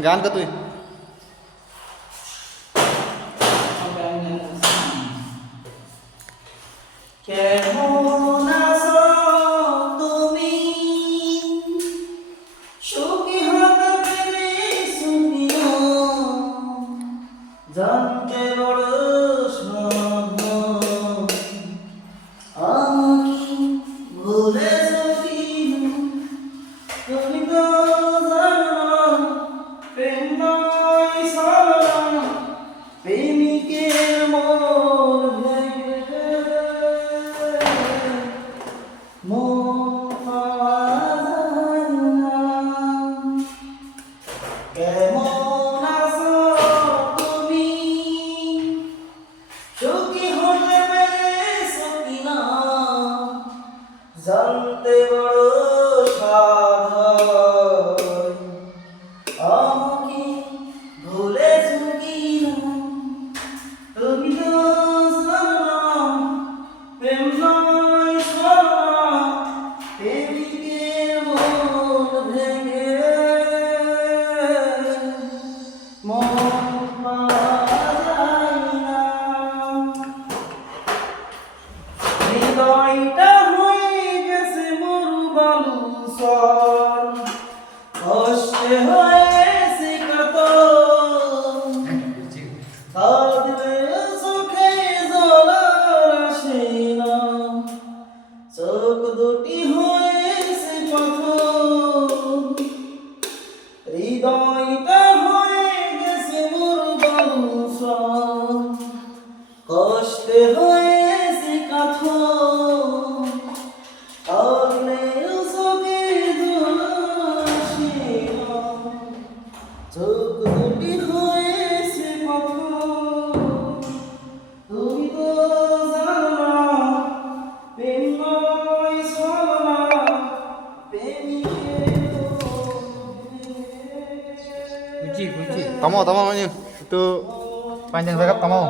গান কা তুই কেমন আছো তুমি সুখী হতে পেরেছো কিনা জানতে বড় সাধন আমি ভুলেছো কিনা তুমি তো জানো প্রেম নয় সাধনা প্রেমিকের মন ভেঙে মন পাওয়া যায় না। কেমন আছো তুমি সুখী হতে পেরেছো কিনা জানতে বড় সাধন আমাকে ভুলেছো কিনা তুমি তো জানো প্রেম নয় সাধনা প্রেমিকের মন ভেঙে মন পাওয়া যায় না। হৃদয়টা হয়ে গেছে মরুবালুচর কষ্টে হয়েছে কত কাঁদলে চোখে জল আসে না চোখ দুটি হয়েছে পাথর হৃদয়টা হয়ে গেছে মরুবালুচর কষ্টে হয়েছে কাথর কাঁদলেও চোখে জল আসে না চোখ দুটি হয়েছে পাথর তুমি তো জানো না প্রেম নয় সাধনা প্রেমিকের tamo tamo ini itu panjang banget tamo